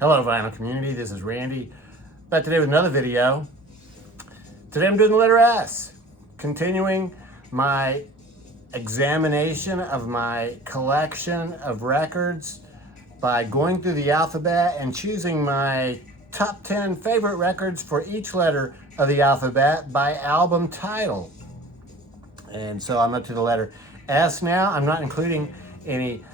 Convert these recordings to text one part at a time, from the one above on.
Hello vinyl community, this is Randy. Back today with another video. Today I'm doing the letter S. Continuing my examination of my collection of records by going through the alphabet and choosing my top 10 favorite records for each letter of the alphabet by album title. And so I'm up to the letter S now. I'm not including any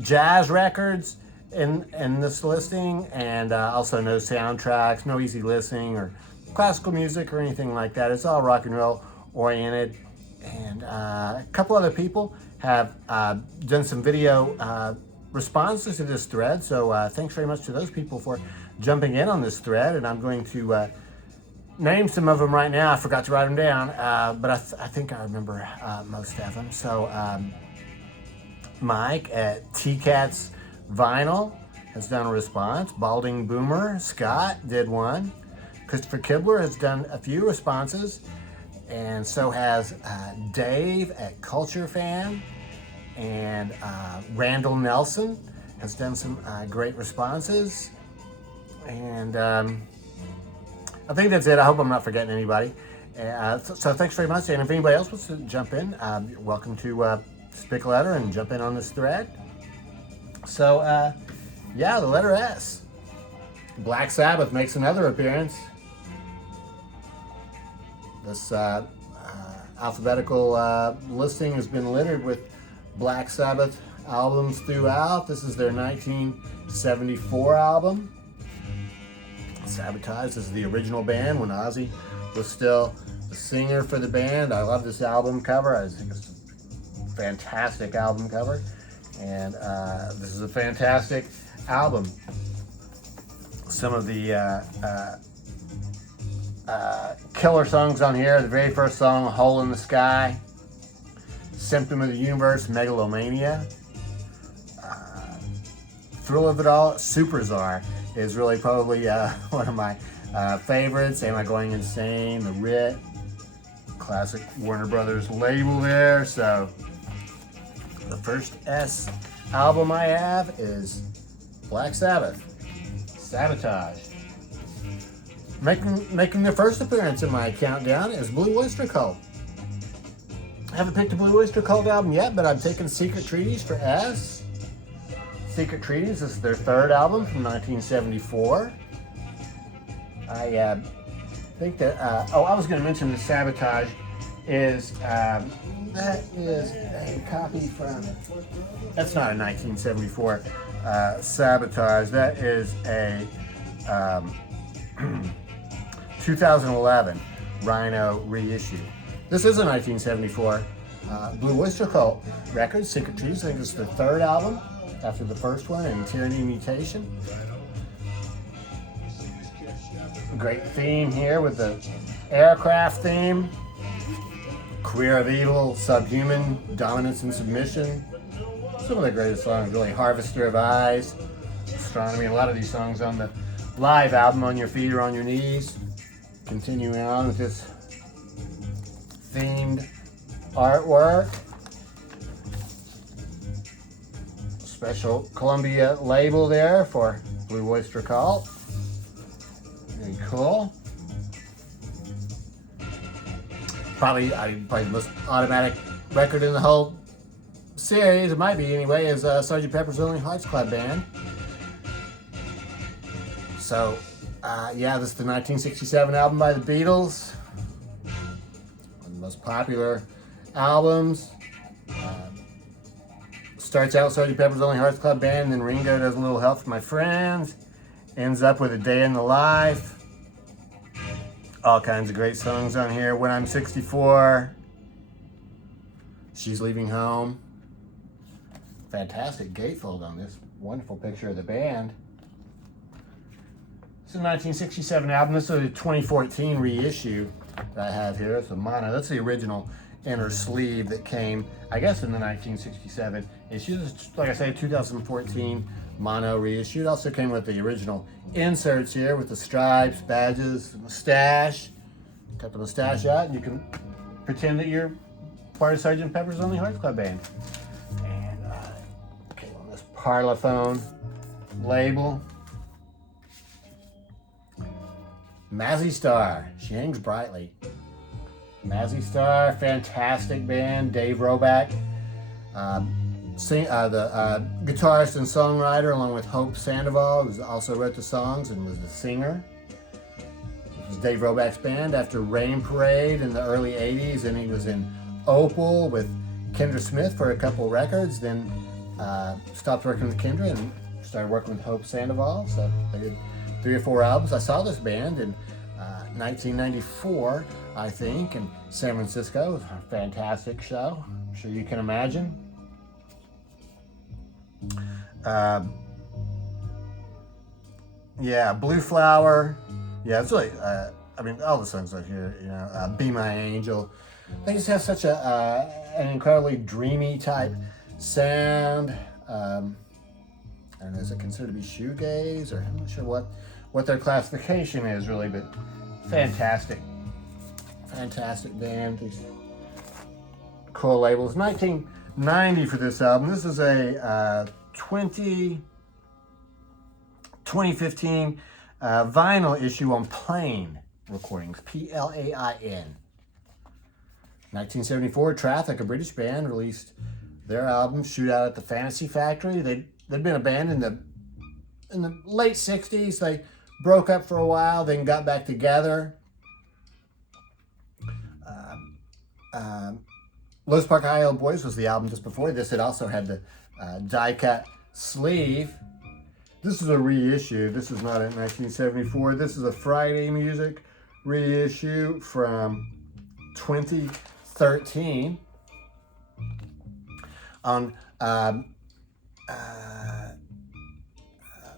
jazz records in this listing, and also no soundtracks, no easy listening or classical music or anything like that. It's all rock and roll oriented. And a couple other people have done some video responses to this thread, so thanks very much to those people for jumping in on this thread. And I'm going to name some of them right now. I forgot to write them down, but I think I remember most of them. So Mike at T-Cats Vinyl has done a response. Balding Boomer Scott did one. Christopher Kibler has done a few responses, and so has Dave at Culture Fan, and Randall Nelson has done some great responses. And I think that's it. I hope I'm not forgetting anybody. So thanks very much. And if anybody else wants to jump in, you're welcome to pick a letter and jump in on this thread. So, yeah, the letter S. Black Sabbath makes another appearance. This alphabetical listing has been littered with Black Sabbath albums throughout. This is their 1974 album. Sabotage. This is the original band when Ozzy was still the singer for the band. I love this album cover. I think it's a fantastic album cover. And this is a fantastic album. Some of the killer songs on here. The very first song, Hole in the Sky. Symptom of the Universe, Megalomania. Thrill of It All, Super Czar is really probably one of my favorites. Am I Going Insane? The Writ. Classic Warner Brothers label there. So the first S album I have is Black Sabbath, Sabotage. Making their first appearance in my countdown is Blue Oyster Cult. I haven't picked a Blue Oyster Cult album yet, but I'm taking Secret Treaties for S. Secret Treaties is their third album from 1974. I think that, I was going to mention the Sabotage is, that is a copy from, that's not a 1974 Sabotage, that is a 2011 Rhino reissue. This is a 1974 Blue Oyster Cult record, Secret Trees. I think it's the third album after the first one, and Tyranny Mutation. Great theme here with the aircraft theme. Career of Evil, Subhuman, Dominance and Submission. Some of the greatest songs, really. Harvester of Eyes, Astronomy. A lot of these songs on the live album, On Your Feet or On Your Knees. Continuing on with this themed artwork. Special Columbia label there for Blue Oyster Cult. Very cool. Probably the most automatic record in the whole series, it might be anyway, is Sgt. Pepper's Lonely Hearts Club Band. So, yeah, this is the 1967 album by the Beatles. One of the most popular albums. Starts out with Sgt. Pepper's Lonely Hearts Club Band, then Ringo does a little Help from My Friends. Ends up with A Day in the Life. All kinds of great songs on here. When I'm 64. She's Leaving Home. Fantastic gatefold on this. Wonderful picture of the band. It's a 1967 album. This is a 2014 reissue that I have here. It's a mono. That's the original inner sleeve that came, I guess, in the 1967 issue. This is, like I say, 2014 mono reissue. It also came with the original inserts here with the stripes, badges, mustache. Cut the mustache out and you can pretend that you're part of Sgt. Pepper's Lonely Hearts Club Band. And came on this Parlophone label. Mazzy Star, She Hangs Brightly. Mazzy Star, fantastic band. Dave Roback, the guitarist and songwriter, along with Hope Sandoval, who also wrote the songs and was the singer. This was Dave Roback's band after Rain Parade in the early 80s, and he was in Opal with Kendra Smith for a couple records, then stopped working with Kendra and started working with Hope Sandoval. So they did 3 or 4 albums. I saw this band in 1994, I think, in San Francisco. It was a fantastic show. I'm sure you can imagine. Yeah, Blue Flower. Yeah, it's really, I mean, all the songs are here, you know, Be My Angel. They just have such an incredibly dreamy type sound. I don't know, is it considered to be shoegaze, or I'm not sure what their classification is really, but fantastic band. These cool labels. 1990 for this album. This is a 2015 vinyl issue on Plain Recordings, Plain. 1974, Traffic, a British band, released their album Shootout at the Fantasy Factory. They'd been a band in the late 60s. They broke up for a while, then got back together. Los Park High Old Boys was the album just before this. It also had the die-cut sleeve. This is a reissue. This is not in 1974. This is a Friday Music reissue from 2013. On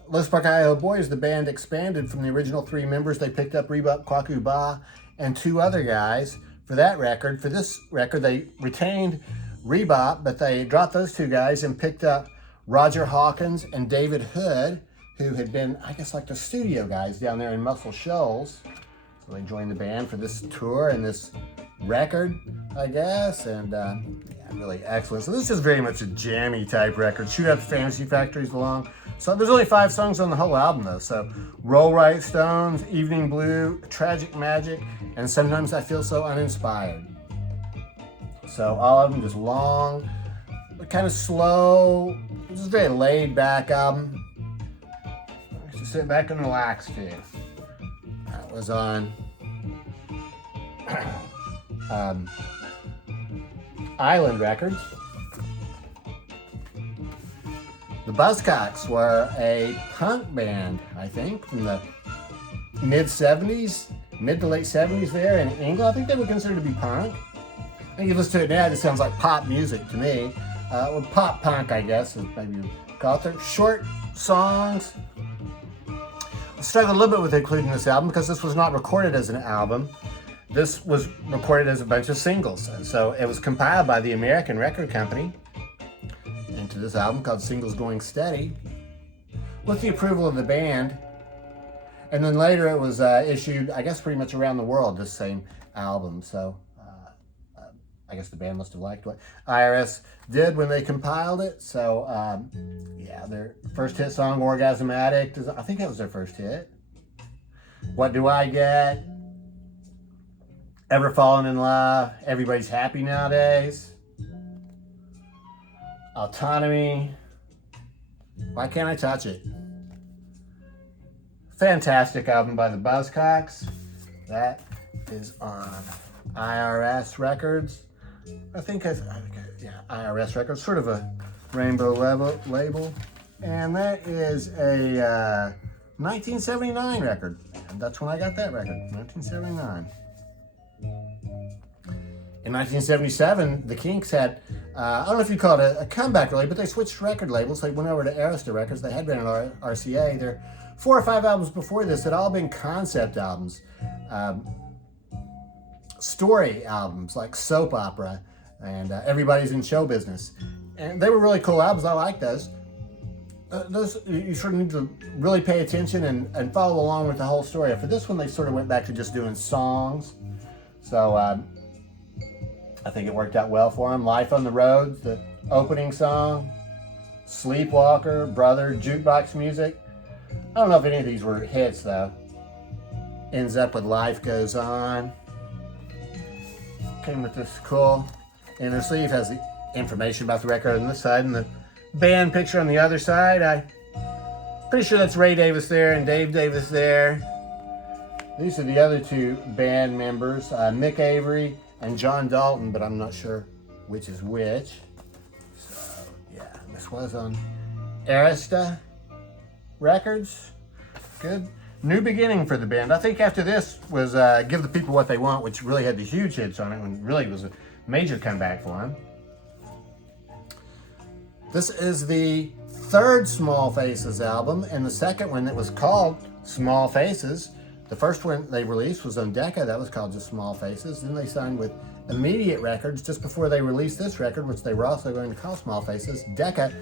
Los Park High Old Boys, the band expanded from the original 3 members. They picked up Rebop Kwaku Ba and 2 other guys for that record. For this record, they retained Rebop, but they dropped those 2 guys and picked up Roger Hawkins and David Hood, who had been, I guess, like the studio guys down there in Muscle Shoals. So they joined the band for this tour and this record, I guess, and yeah, really excellent. So this is very much a jammy type record. Shoot Out the Fantasy Factory's along. So there's only 5 songs on the whole album though. So Roll Right Stones, Evening Blue, Tragic Magic, and Sometimes I Feel So Uninspired. So all of them just long, but kind of slow. This is a very laid back album. Just sit back and relax to. That was on Island Records. The Buzzcocks were a punk band, I think, from the mid to late 70s there in England. I think they were considered to be punk. I think you listen to it now, it just sounds like pop music to me. Or pop punk, I guess, is maybe you call it. They're short songs. I struggled a little bit with including this album because this was not recorded as an album. This was recorded as a bunch of singles. So it was compiled by the American record company into this album called Singles Going Steady with the approval of the band. And then later it was issued, I guess, pretty much around the world, this same album. So I guess the band must have liked what IRS did when they compiled it. So yeah, their first hit song, Orgasm Addict, I think that was their first hit. What Do I Get? Ever Fallen in Love? Everybody's Happy Nowadays? Autonomy. Why Can't I Touch It? Fantastic album by the Buzzcocks. That is on IRS Records. I think yeah, IRS Records, sort of a rainbow label. And that is a 1979 record. And that's when I got that record, 1979. In 1977, the Kinks had, I don't know if you call it a comeback really, but they switched record labels. They went over to Arista Records. They had been at RCA. Their 4 or 5 albums before this had all been concept albums. Story albums like Soap Opera and Everybody's in Show Business. And they were really cool albums. I like those. Those you sort of need to really pay attention and follow along with the whole story. For this one, they sort of went back to just doing songs. So I think it worked out well for them. Life on the Road, the opening song. Sleepwalker, Brother, Jukebox Music. I don't know if any of these were hits though. ends up with Life Goes On. Came with this cool inner sleeve, has the information about the record on this side and the band picture on the other side. I'm pretty sure that's Ray Davis there and Dave Davis there. These are the other two band members, Mick Avery and John Dalton, but I'm not sure which is which. So yeah, this was on Arista Records. Good new beginning for the band. I think after this was Give the People What They Want, which really had the huge hits on it and really was a major comeback for them. This is the third Small Faces album and the second one that was called Small Faces. The first one they released was on Decca, that was called just Small Faces. Then they signed with Immediate Records just before they released this record, which they were also going to call Small Faces. Decca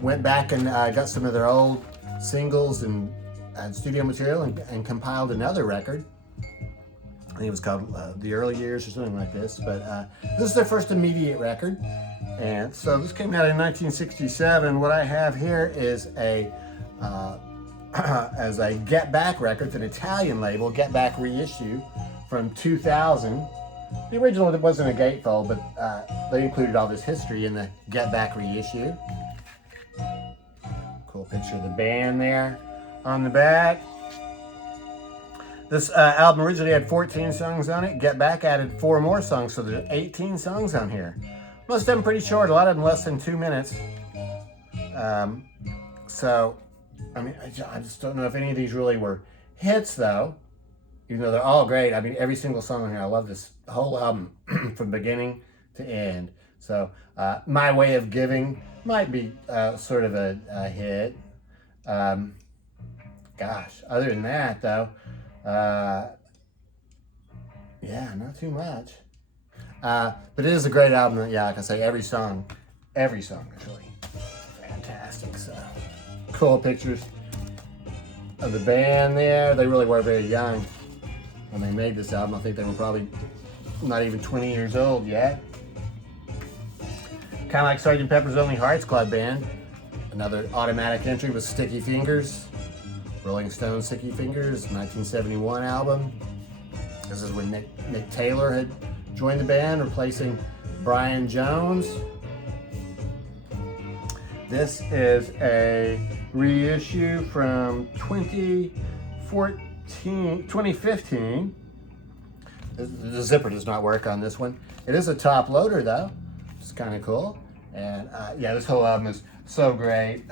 went back and got some of their old singles and studio material and compiled another record. I think it was called The Early Years or something like this, but this is their first Immediate record. And so this came out in 1967. What I have here is a as a Get Back record. It's an Italian label, Get Back reissue from 2000. The original, it wasn't a gatefold, but they included all this history in the Get Back reissue. Cool picture of the band there on the back. This album originally had 14 songs on it. Get Back added 4 more songs, so there's 18 songs on here. Most of them pretty short, a lot of them less than 2 minutes. So, I mean, I just don't know if any of these really were hits, though. Even though they're all great. I mean, every single song on here, I love this whole album from beginning to end. So, My Way of Giving might be sort of a hit. Gosh, other than that, though, yeah, not too much. But it is a great album. Yeah, like I say, every song is really fantastic. So, cool pictures of the band there. They really were very young when they made this album. I think they were probably not even 20 years old yet. Kind of like Sgt. Pepper's Lonely Hearts Club Band. Another automatic entry was Sticky Fingers. Rolling Stones' Sticky Fingers, 1971 album. This is when Nick Taylor had joined the band, replacing Brian Jones. This is a reissue from 2015. The zipper does not work on this one. It is a top loader though. It's kind of cool. And yeah, this whole album is so great.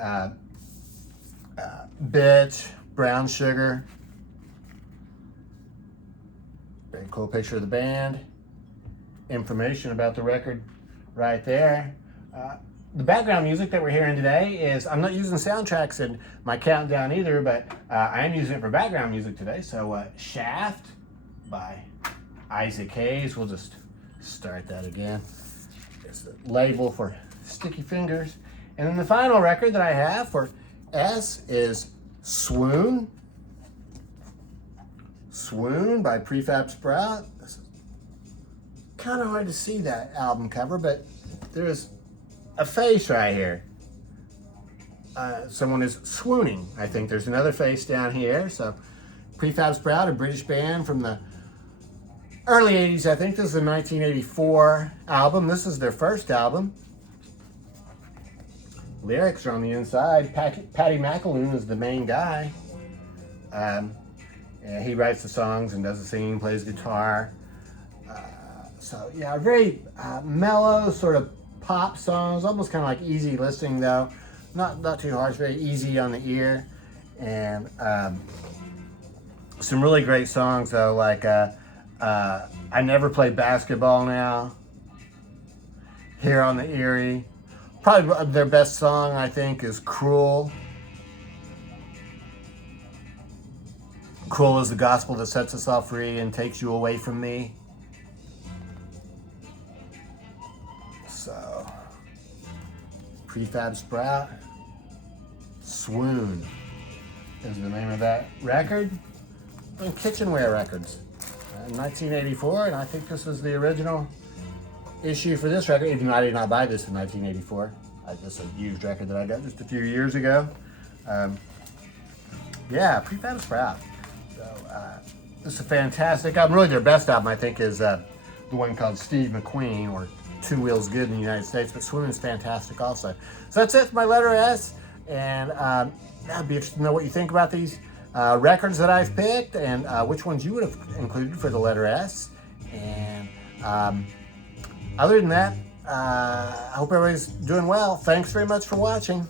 Bitch, Brown Sugar. Very cool picture of the band. Information about the record right there. The background music that we're hearing today is, I'm not using soundtracks in my countdown either, but I am using it for background music today. So Shaft by Isaac Hayes. We'll just start that again. There's the label for Sticky Fingers. And then the final record that I have for S is Swoon. Swoon by Prefab Sprout. Kind of hard to see that album cover, but there's a face right here. Someone is swooning. I think there's another face down here. So Prefab Sprout, a British band from the early 80s, I think. This is a 1984 album. This is their first album. Lyrics are on the inside. Paddy McAloon is the main guy. And he writes the songs and does the singing, plays guitar. So yeah, very mellow sort of pop songs, almost kind of like easy listening though. Not too harsh, very easy on the ear. And some really great songs though, like I Never Play Basketball Now, Here on the Erie. Probably their best song, I think, is Cruel. Cruel is the gospel that sets us all free and takes you away from me. So, Prefab Sprout, Swoon is the name of that record. And Kitchenware Records, 1984, and I think this is the original issue for this record, even though I did not buy this in 1984. This is a used record that I got just a few years ago. Yeah, Prefab Sprout. So, This is a fantastic album. Really, their best album, I think, is the one called Steve McQueen, or Two Wheels Good in the United States, but Swoon is fantastic also. So that's it for my letter S, and I'd be interested to know what you think about these records that I've picked, and which ones you would have included for the letter S. And other than that, I hope everybody's doing well. Thanks very much for watching.